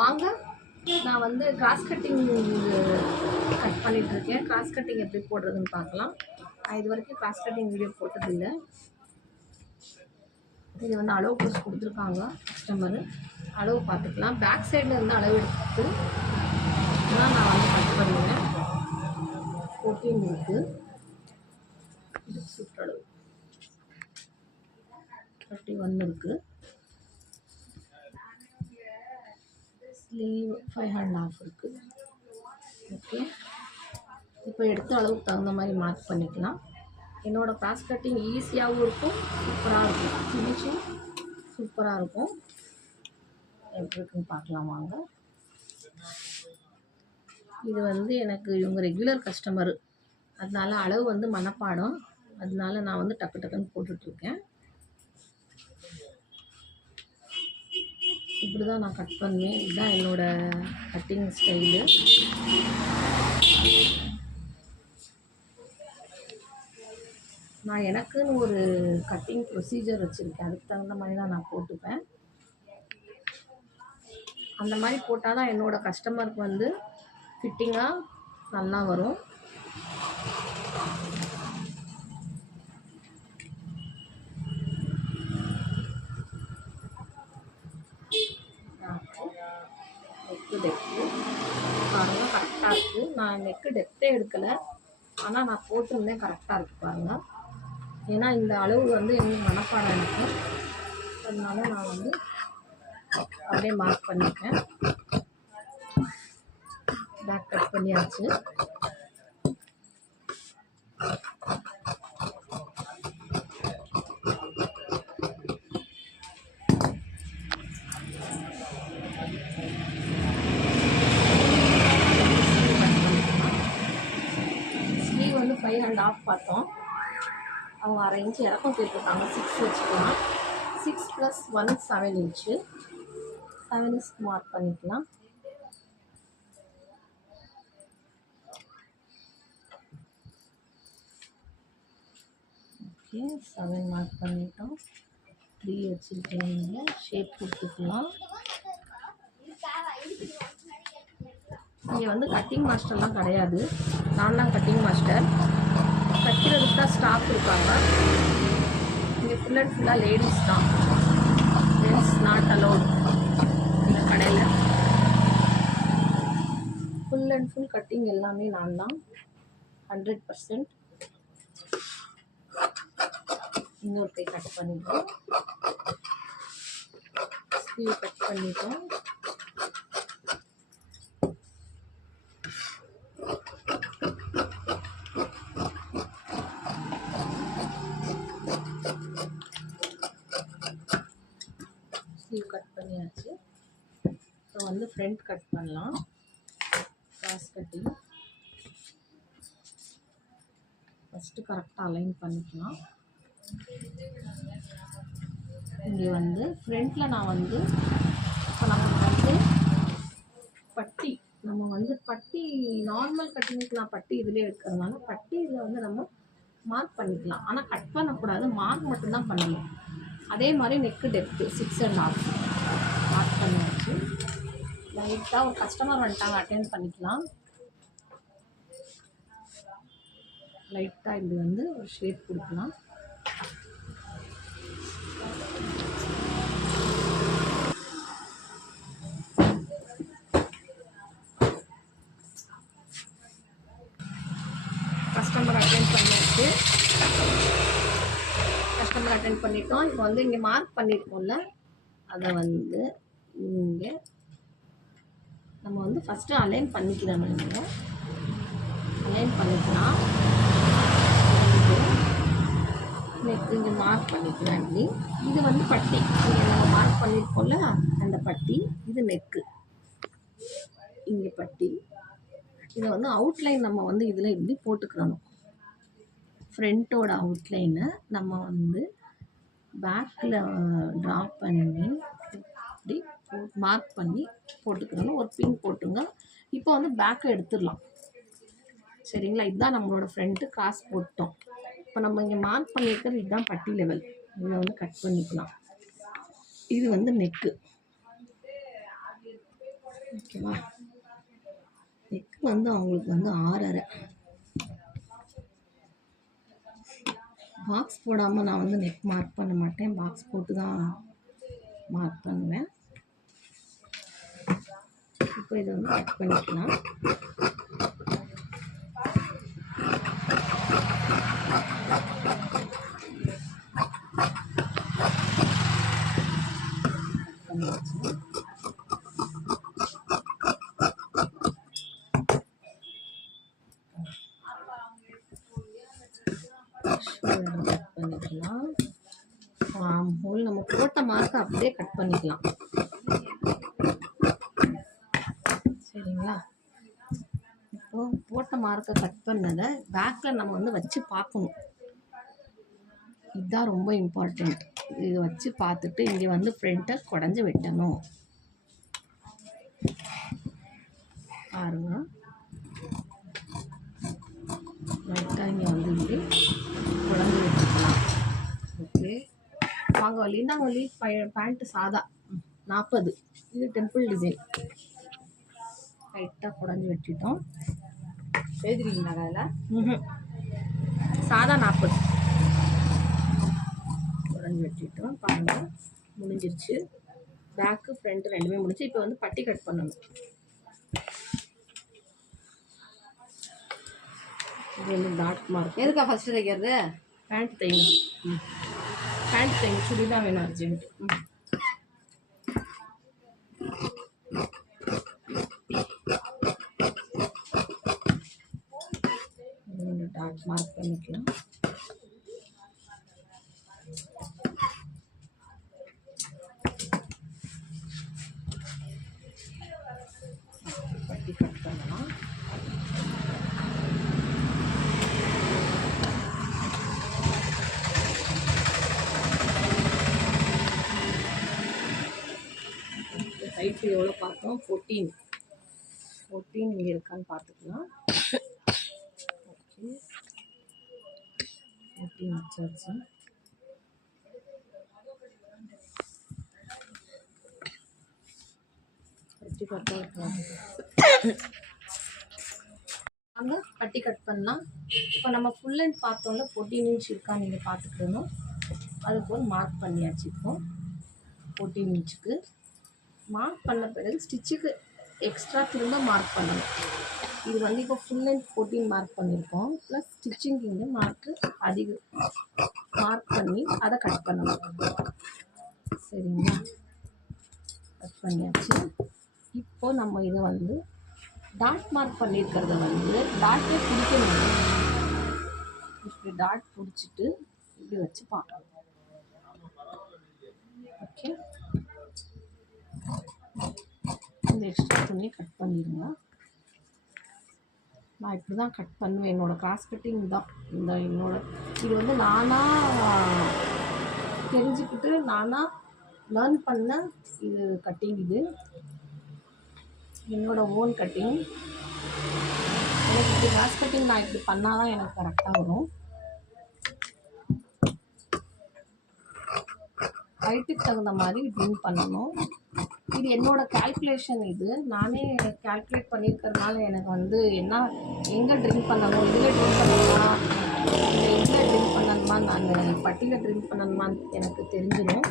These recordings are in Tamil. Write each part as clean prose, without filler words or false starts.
வாங்க, நான் வந்து கிராஸ் கட்டிங் கட் பண்ணிகிட்ருக்கேன். கிராஸ் கட்டிங் எப்படி போடுறதுன்னு பார்க்கலாம். நான் இது வரைக்கும் கிராஸ் கட்டிங் வீடியோ போட்டதில்லை. இது வந்து அளவு ப்ளஸ் கொடுத்துருக்காங்க கஸ்டமரு. அளவு பார்த்துக்கலாம். பேக் சைடில் இருந்து அளவு எடுத்து தான் நான் வந்து கட் பண்ணுவேன். 14 இருக்குது. இது சுற்றளவு 31 இருக்குது. ஸ்லீவ் 5½ இருக்குது. ஓகே, இப்போ எடுத்த அளவுக்கு தகுந்த மாதிரி மார்க் பண்ணிக்கலாம். என்னோடய கிராஸ் கட்டிங் ஈஸியாகவும் இருக்கும், சூப்பராக இருக்கும். ஃபினிஷிங் சூப்பராக இருக்கும். எப்படி இருக்குன்னு பார்க்கலாம் வாங்க. இது வந்து எனக்கு இவங்க ரெகுலர் கஸ்டமரு, அதனால அளவு வந்து மனப்பாடம். அதனால நான் வந்து டக்கு டக்குன்னு போட்டுட்ருக்கேன். இப்படி தான் நான் கட் பண்ணுவேன். இதுதான் என்னோடய கட்டிங் ஸ்டைலு. நான் எனக்குன்னு ஒரு கட்டிங் ப்ரொசீஜர் வச்சுருக்கேன். அதுக்கு தகுந்த மாதிரி தான் நான் போட்டுப்பேன். அந்த மாதிரி போட்டால் தான் என்னோடய கஸ்டமருக்கு வந்து ஃபிட்டிங்காக நல்லா வரும். நெக்கு டெப்த்து பாருங்கள், கரெக்டாக இருக்குது. நான் நெக்கு டெப்த்தே எடுக்கலை, ஆனால் நான் போட்டிருந்தேன். கரெக்டாக இருக்குது பாருங்கள். ஏன்னா இந்த அளவு வந்து எனக்கு மனப்பாடம் எனக்கு, அதனால நான் வந்து அப்படியே மார்க் பண்ணிட்டேன். பேக் கட் பண்ணியாச்சு. ஸ்லீவ் வந்து 5½ பார்த்தோம். அவங்க 1/2 இன்ச்சு இறக்கம் கேட்டிருக்காங்க. 6 வச்சுக்கலாம். 6 + 1 7 இன்ச்சு. 7 இன்ச்சுக்கு மார்க் பண்ணிக்கலாம். ஓகே, 7 மார்க் பண்ணிட்டோம். 3 வச்சுருக்கீங்க. ஷேப் கொடுத்துக்கலாம். இங்கே வந்து கட்டிங் மாஸ்டர்லாம் கிடையாது, நான் தான் கட்டிங் மாஸ்டர். தைக்கிறதுக்கு தான் ஸ்டாஃப் இருக்காங்க. இங்கே ஃபுல் அண்ட் ஃபுல்லாக லேடிஸ் தான். ஜென்ஸ் நாட் அலோட் இந்த கடையில். ஃபுல் அண்ட் ஃபுல் கட்டிங் எல்லாமே நான் தான், 100%. இன்னொரு கை கட் பண்ணிட்டோம். ஸ்லீவ் கட் பண்ணிட்டோம். ஸ்லீவ் கட் பண்ணியாச்சு. இப்போ வந்து ஃப்ரண்ட் கட் பண்ணலாம். கிராஸ் கட்டிங் ஃபஸ்ட்டு கரெக்டாக அலைன் பண்ணிக்கலாம். இங்கே வந்து ஃப்ரண்ட்டில் நான் வந்து இப்போ நமக்கு வந்து பட்டி, நம்ம வந்து பட்டி நார்மல் கட்டிங்க்கு நான் பட்டி இதிலே எடுக்கிறதுனால பட்டி இதில் வந்து நம்ம மார்க் பண்ணிக்கலாம். ஆனால் கட் பண்ணக்கூடாது, மார்க் மட்டும்தான் பண்ணணும். அதே மாதிரி நெக்கு டெப்த்து 6½ மார்க் பண்ணியாச்சு. லைட்டாக ஒரு கஸ்டமர் வந்துட்டாங்க, அட்டெண்ட் பண்ணிக்கலாம். லைட்டாக இது வந்து ஒரு ஷேப் கொடுக்கலாம். கஸ்டமர் அட்டெண்ட் பண்ணிட்டோம். இப்போ வந்து இங்கே மார்க் பண்ணியிருக்கோம்ல, அதை வந்து இங்கே நம்ம வந்து ஃபஸ்ட்டு அலைன் பண்ணிக்கலாம். நீங்கள் அலைன் பண்ணிக்கலாம். நெக் இங்கே மார்க் பண்ணிக்கலாம். இப்படி இது வந்து பட்டி, இங்கே நம்ம மார்க் பண்ணியிருக்கோம்ல அந்த பட்டி, இது நெக்கு, இங்கே பட்டி. இதை வந்து அவுட்லைன் நம்ம வந்து இதில் இப்படி போட்டுக்கிறணும். ஃப்ரண்ட்டோட அவுட்லைனை நம்ம வந்து பேக்கில் ட்ரா பண்ணி இப்படி மார்க் பண்ணி போட்டுக்கிறணும். ஒரு பின் போட்டுங்க. இப்போ வந்து பேக்கை எடுத்துடலாம். சரிங்களா? இதுதான் நம்மளோட ஃப்ரண்ட்டு. கிராஸ் போட்டோம். இப்போ நம்ம இங்கே மார்க் பண்ணியிருக்கிறது இதுதான் பட்டி லெவல். இதில் வந்து கட் பண்ணிக்கலாம். இது வந்து நெக்கு. ஓகேவா? நெக் வந்து அவங்களுக்கு வந்து 6.5. பாக்ஸ் போடாமல் நான் வந்து நெக் மார்க் பண்ண மாட்டேன், பாக்ஸ் போட்டு தான் மார்க் பண்ணுவேன். இப்போ இதை வந்து கட் பண்ணிக்கலாம். கட் பண்ணிக்கலாம். ஹோல் நம்ம போட்ட மார்க்கை அப்படியே கட் பண்ணிக்கலாம். சரிங்களா? இப்போ போட்ட மார்க்கை கட் பண்ணதை பேக்கில் நம்ம வந்து வச்சு பார்க்கணும். இதுதான் ரொம்ப இம்பார்ட்டண்ட். இது வச்சு பார்த்துட்டு இங்கே வந்து ஃப்ரண்ட்டை குடஞ்சி வெட்டணும். பாருங்க, லைட்டாக இங்கே வந்து இப்படி குடஞ்சி வெட்டிக்கலாம். ஓகே, வாங்க வலி, இந்தாங்க வலி. பேண்ட்டு சாதா 40, இது டெம்பிள் டிசைன். லைட்டாக குடஞ்சி வெட்டிட்டோம். எழுதுறீங்களா அதில்? சாதா 40 குடஞ்சி வெட்டிட்டோம். பாருங்கள், முடிஞ்சிருச்சு. பேக்கு ஃப்ரண்ட்டு ரெண்டுமே முடிஞ்சு. இப்போ வந்து பட்டி கட் பண்ணணும். இது வந்து டாட் மார்க். எதுக்கா ஃபஸ்ட்டு தைக்கிறது? பேண்ட் தைங்க. பேண்ட் தைங்க, சுடிதான் வேணும் அர்ஜென்ட். டாட் மார்க் பண்ணிக்கலாம். பட்டி கட் பண்ணலாம். ஹைட்டு எவ்வளோ பார்த்தோம்? 14 இங்கே இருக்கான்னு பார்த்துக்கலாம். ஓகே, 14 வச்சாச்சு. பட்டி பட்டி கட் பண்ணலாம். இப்போ நம்ம ஃபுல் லென்த் பார்த்தோம்ல, 14 இன்ச் இருக்கா நீங்கள் பார்த்துக்கணும். அதுக்கு ஒரு மார்க் பண்ணியாச்சு. இப்போ 14 இன்ச்சுக்கு மார்க் பண்ண பிறகு ஸ்டிச்சுக்கு எக்ஸ்ட்ரா திரும்ப மார்க் பண்ணணும். இது வந்து இப்போ ஃபுல் லென்த் 14 மார்க் பண்ணியிருக்கோம், ப்ளஸ் ஸ்டிச்சிங் இங்கே மார்க்கு அதிகம் மார்க் பண்ணி அதை கட் பண்ணணும். சரிங்களா? கட் பண்ணியாச்சு. இப்போ நம்ம இதை வந்து டாட் மார்க் பண்ணியிருக்கிறத வந்து டாட்டே பிடிக்கணும். இப்படி டாட் பிடிச்சிட்டு இப்படி வச்சு பார்க்கணும். ஓகே, இந்த எக்ஸ்ட்ரா துணி கட் பண்ணிடுங்க. நான் இப்படி தான் கட் பண்ணுவேன். என்னோடய கிராஸ் கட்டிங் தான். இது வந்து நானாக தெரிஞ்சுக்கிட்டு நானாக லேர்ன் பண்ண இது கட்டிங். இது என்னோடய ஓன் கட்டிங். எனக்கு இப்படி கிராஸ் கட்டிங் நான் இப்படி பண்ணால் தான் எனக்கு கரெக்டாக வரும். ஹைட்டுக்கு தகுந்த மாதிரி ட்ரிம் பண்ணணும். இது என்னோடய கால்குலேஷன். இது நானே கால்குலேட் பண்ணியிருக்கிறதுனால எனக்கு வந்து எங்கே ட்ரிம் பண்ணணும், இதில் ட்ரிம் பண்ணணுமா, இல்லை இதில் ட்ரிம் பண்ணணுமா, நான் பட்டியில் ட்ரிம் பண்ணணுமான்னு எனக்கு தெரிஞ்சிடும்.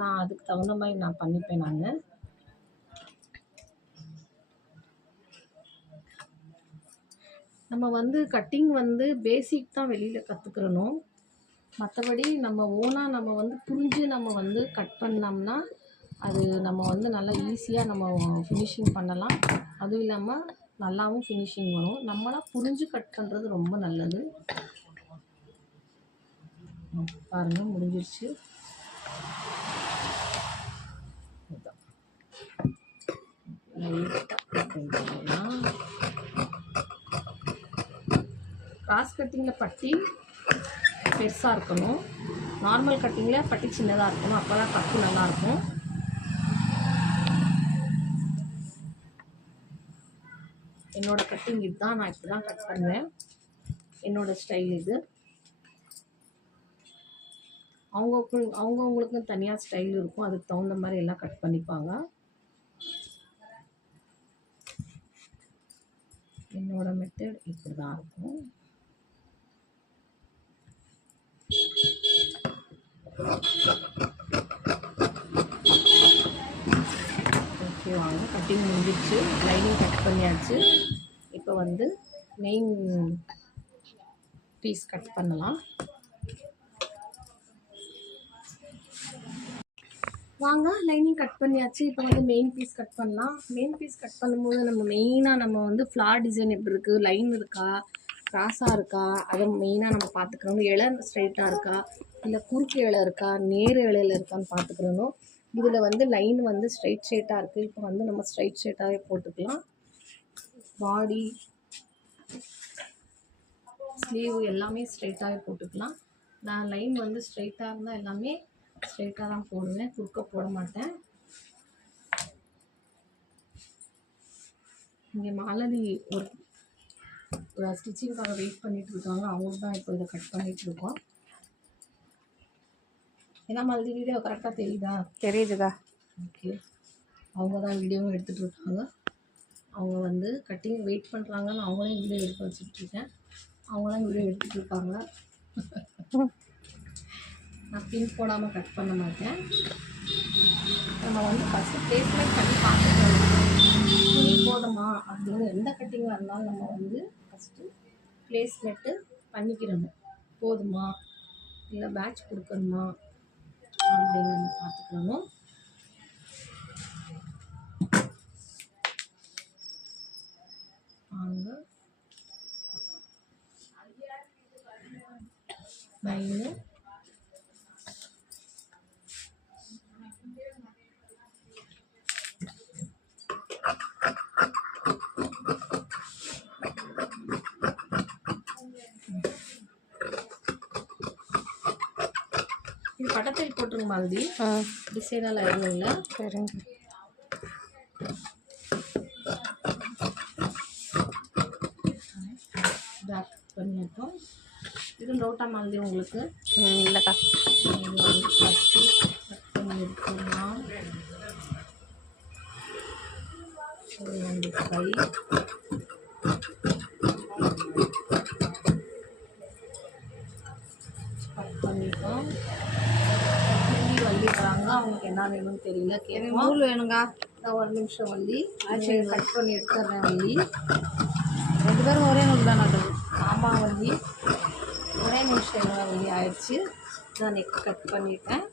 நான் அதுக்கு தகுந்த மாதிரி நான் பண்ணிப்பேன். நம்ம வந்து கட்டிங் வந்து பேசிக் தான் வெளியில் கற்றுக்கிறணும். மற்றபடி நம்ம ஓனாக நம்ம வந்து புரிஞ்சு நம்ம வந்து கட் பண்ணோம்னா அது நம்ம வந்து நல்லா ஈஸியாக நம்ம ஃபினிஷிங் பண்ணலாம். அதுவும் இல்லாமல் நல்லாவும் ஃபினிஷிங் வரும். நம்மளாம் புரிஞ்சு கட் பண்ணுறது ரொம்ப நல்லது. பாருங்கள், முடிஞ்சிருச்சு. கிராஸ் கட்டிங்கில் பட்டி பெருசாக இருக்கணும், நார்மல் கட்டிங்கில் பட்டி சின்னதாக இருக்கணும். அப்போ தான் கட்டு நல்லாயிருக்கும். என்னோடய கட்டிங் இதுதான். நான் இப்படி தான் கட் பண்ணுவேன். என்னோடய ஸ்டைல் இது. அவங்கவுங்களுக்கும் தனியாக ஸ்டைல் இருக்கும். அதுக்கு தகுந்த மாதிரி எல்லாம் கட் பண்ணிப்பாங்க. கட்டிங்கோட மெத்தட் இப்படி தான் இருக்கும். ஓகே, வாங்க கட்டிங் முடிஞ்சிடுச்சு, லைனிங் கட் பண்ணியாச்சு. இப்போ வந்து மெயின் பீஸ் கட் பண்ணலாம். வாங்க, லைனிங் கட் பண்ணியாச்சு. இப்போ வந்து மெயின் பீஸ் கட் பண்ணலாம். மெயின் பீஸ் கட் பண்ணும்போது நம்ம வந்து ஃப்ளார் டிசைன் எப்படி இருக்குது, லைன் இருக்கா, கிராஸாக இருக்கா, அதை மெயினாக நம்ம பார்த்துக்கணும். இலை ஸ்ட்ரைட்டாக இருக்கா, இல்லை குறுக்கு இலை இருக்கா, நேர் இலையில் இருக்கான்னு பார்த்துக்கணும். இதில் வந்து லைன் வந்து ஸ்ட்ரைட்டாக இருக்குது. இப்போ வந்து நம்ம ஸ்ட்ரைட்டாகவே போட்டுக்கலாம். பாடி, ஸ்லீவ் எல்லாமே ஸ்ட்ரைட்டாகவே போட்டுக்கலாம். நான் லைன் வந்து ஸ்ட்ரைட்டாக இருந்தால் எல்லாமே ஸ்ட்ரைட்டாக தான் போடுவேன், குறுக்க போட மாட்டேன். இங்கே மாலதி ஒரு ஸ்டிச்சிங்காக வெயிட் பண்ணிகிட்டு இருக்காங்க. அவங்களுக்கு தான் இப்போ இதை கட் பண்ணிகிட்டு இருக்கோம். ஏன்னா மாலதி வீடியோ கரெக்டாக தெரியுதா? தெரியுதுதா. ஓகே, அவங்க தான் வீடியோவும் எடுத்துகிட்டு இருக்காங்க. அவங்க வந்து கட்டிங் வெயிட் பண்ணுறாங்கன்னு அவங்களையும் வீடியோ எடுக்க வச்சுட்ருக்கேன். அவங்களாம் வீடியோ எடுத்துகிட்டு இருக்காங்க. நான் பின் போடாமல் கட் பண்ண மாட்டேன். நம்ம வந்து ஃபஸ்ட்டு ப்ளேஸ்மெண்ட் பண்ணி பார்த்துக்கலாம். துணி போடுமா அப்படின்னு எந்த கட்டிங்காக இருந்தாலும் நம்ம வந்து ஃபஸ்ட்டு ப்ளேஸ்மெண்ட்டு பண்ணிக்கிறணும். போதுமா இல்லை பேட்ச் கொடுக்கணுமா அப்படின்னு நம்ம பார்த்துக்கணும். வாங்க, 9 இது பட்டத்தில் போட்டுருங்க மாலதி. டிசைனெல்லாம் எதுவும் இல்லை. சரிங்க. பேக் பண்ணிட்டோம். இது நோட்டா மாலதி உங்களுக்கு? இல்லைக்கா. இது வந்து பட்டி கட் பண்ணி எடுத்துடலாம். இது வந்து கை, கட் பண்ணிட்டோம். திரும்பி வள்ளிக்கிறாங்க, அவங்களுக்கு என்ன வேணும்னு தெரியல. எனக்கு நூல் வேணுங்க. நான் ஒரு நிமிஷம் வள்ளி கட் பண்ணி எடுத்துடுறேன். வள்ளி 2 பேரும் ஒரே நூல் தானே அது? ஆமாம் வள்ளி, ஒரே நிமிஷம் வள்ளி ஆயிடுச்சு. நான் நெக் கட் பண்ணிட்டேன்.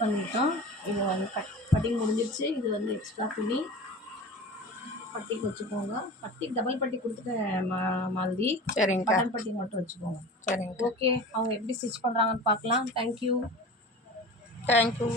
பண்ணிட்டோம். இது வந்து கட்டிங் முடிஞ்சிருச்சு. இது வந்து எக்ஸ்ட்ரா துணி பட்டிக்கு வச்சுக்கோங்க. பட்டி டபுள் பட்டி கொடுத்துட்டேன் மாலதி. சரிங்க. பட்டன் பட்டி மட்டும் வச்சுக்கோங்க. சரிங்க. ஓகே, அவங்க எப்படி ஸ்டிச் பண்ணுறாங்கன்னு பார்க்கலாம். தேங்க்யூ. தேங்க்யூ.